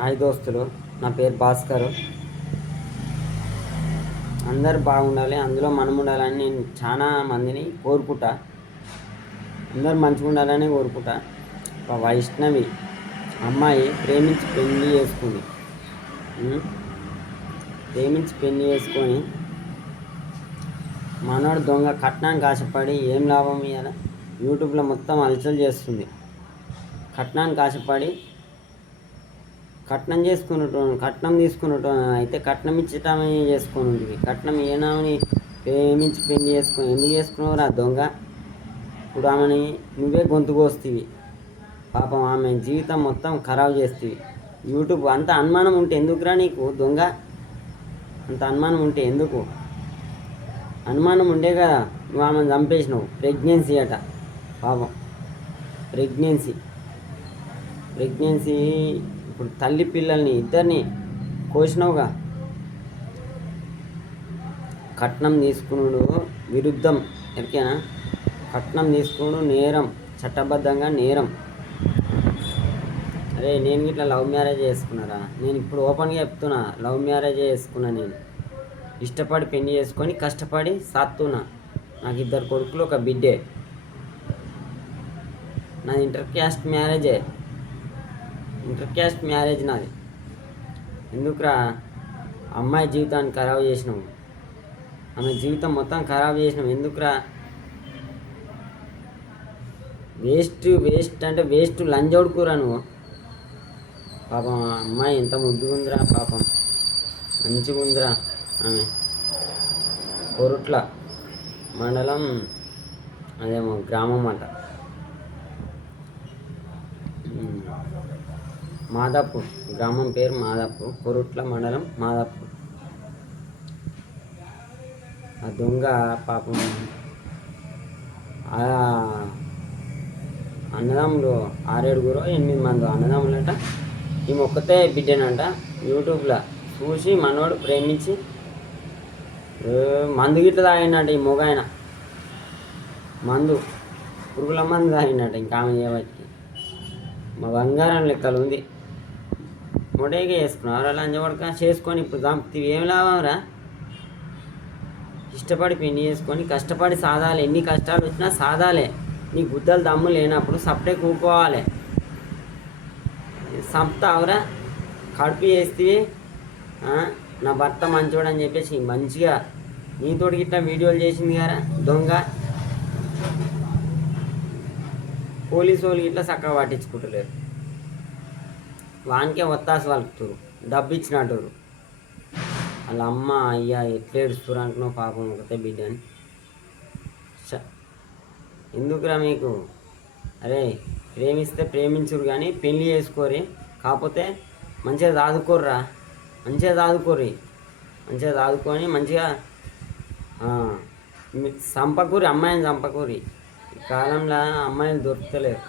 Hi దోస్తులు, నా పేరు భాస్కర్. అందరు బాగుండాలి, అందులో మనం ఉండాలని నేను చాలా మందిని కోరుకుంటా. అందరు మంచిగా ఉండాలని కోరుకుంటా. ఒక వైష్ణవి అమ్మాయి ప్రేమించి పెళ్లి చేసుకుంది. ప్రేమించి పెళ్లి చేసుకొని మనోడు దొంగ కట్నానికి ఆశపడి ఏం లాభం ఇవ్వాల యూట్యూబ్లో మొత్తం అలచల్ చేస్తుంది. కట్నానికి ఆశపడి కట్నం తీసుకున్నట్టు అయితే కట్నం ఇచ్చటమే చేసుకుని కట్నం ఏనామని ప్రేమించి పెళ్లి చేసుకుని ఎందుకు చేసుకున్నావు ఆ దొంగ? ఇప్పుడు ఆమెని నువ్వే గొంతు కోస్తీవి. పాపం ఆమె జీవితం మొత్తం ఖరాబ్ చేస్తీవి. యూట్యూబ్ అంత అనుమానం ఉంటే ఎందుకురా నీకు దొంగ? అంత అనుమానం ఉంటే ఎందుకు? అనుమానం ఉండే కదా నువ్వు ఆమెను చంపేసినావు. ప్రెగ్నెన్సీ అట పాపం. ప్రెగ్నెన్సీ ఇప్పుడు తల్లి పిల్లల్ని ఇద్దరిని కోసినావుగా. కట్నం తీసుకున్నాడు విరుద్ధం ఎరికేనా? కట్నం తీసుకున్నాడు నేరం, చట్టబద్ధంగా నేరం. అరే నేను ఇట్లా లవ్ మ్యారేజ్ చేసుకున్నారా? నేను ఇప్పుడు ఓపెన్గా చెప్తున్నా, లవ్ మ్యారేజ్ చేసుకున్నా. నేను ఇష్టపడి పెళ్లి చేసుకొని కష్టపడి సాత్తున్నా. నాకు 2 కొడుకులు, 1 బిడ్డే. నాది ఇంటర్ క్యాస్ట్ మ్యారేజ్ నాది. ఎందుకురా అమ్మాయి జీవితాన్ని ఖరాబ్ చేసినావు? ఆమె జీవితం మొత్తం ఖరాబ్ చేసినావు ఎందుకురా? వేస్ట్ అంటే వేస్ట్ లంజోడుకురా నువ్వు. పాపం అమ్మాయి ఎంత ముద్దుగుందిరా, పాపం మంచిగా ఉందిరా. ఆమె కొరుట్ల మండలం, అదేమో గ్రామం అంట, మాదాపూర్ గ్రామం పేరు మాదాపూర్, కొరుట్ల మండలం మాదాపూర్. ఆ దొంగ పాపం అన్నదమ్ములు 6-7 8 మంది అన్నదమ్ములంట. ఈ ఒక్కతే బిడ్డనంట. యూట్యూబ్లో చూసి మనోడు ప్రేమించి మందు గిట్ల తాగినట్ట. ఈ మొగాయన పురుగుల మందు తాగినట్ట. ఇంకా ఆమె చేయబట్టి మా బంగారం లెక్కలు ఉంది. మొడేగా చేసుకున్నావు అలా లంచబడక చేసుకొని ఇప్పుడు చంపుతీవి. ఏం లాభంరా? ఇష్టపడి పెళ్లి చేసుకొని కష్టపడి సాధాలి. ఎన్ని కష్టాలు వచ్చినా సాధాలే. నీ గుద్దలు దమ్ము లేనప్పుడు సపరే కూకోవాలి. చంపుతావురా? కడుపు చేస్తే నా భర్త మంచోడు అని చెప్పేసి మంచిగా నీతోటి గిట్లా వీడియోలు చేసింది కదా దొంగ. పోలీసు వాళ్ళు గిట్లా చక్కగా పట్టించుకుంటలేరు. వానికే ఒత్తాసు వాళ్ళకుతారు, డబ్బు ఇచ్చినట్టు. వాళ్ళ అమ్మ అయ్యా ఎట్లా ఏడుస్తున్నారు అంటున్నావు పాపం ఒకతే బిడ్డని. ఎందుకురా మీకు? అరే ప్రేమిస్తే ప్రేమించురు కానీ పెళ్ళి చేసుకోరి. కాకపోతే మంచిగా చదువుకోర్రా, మంచిగా చదువుకొని మంచిగా చంపకూరి, అమ్మాయిని చంపకూరి. ఈ కాలంలో అమ్మాయిలు దొరుకుతలేరు.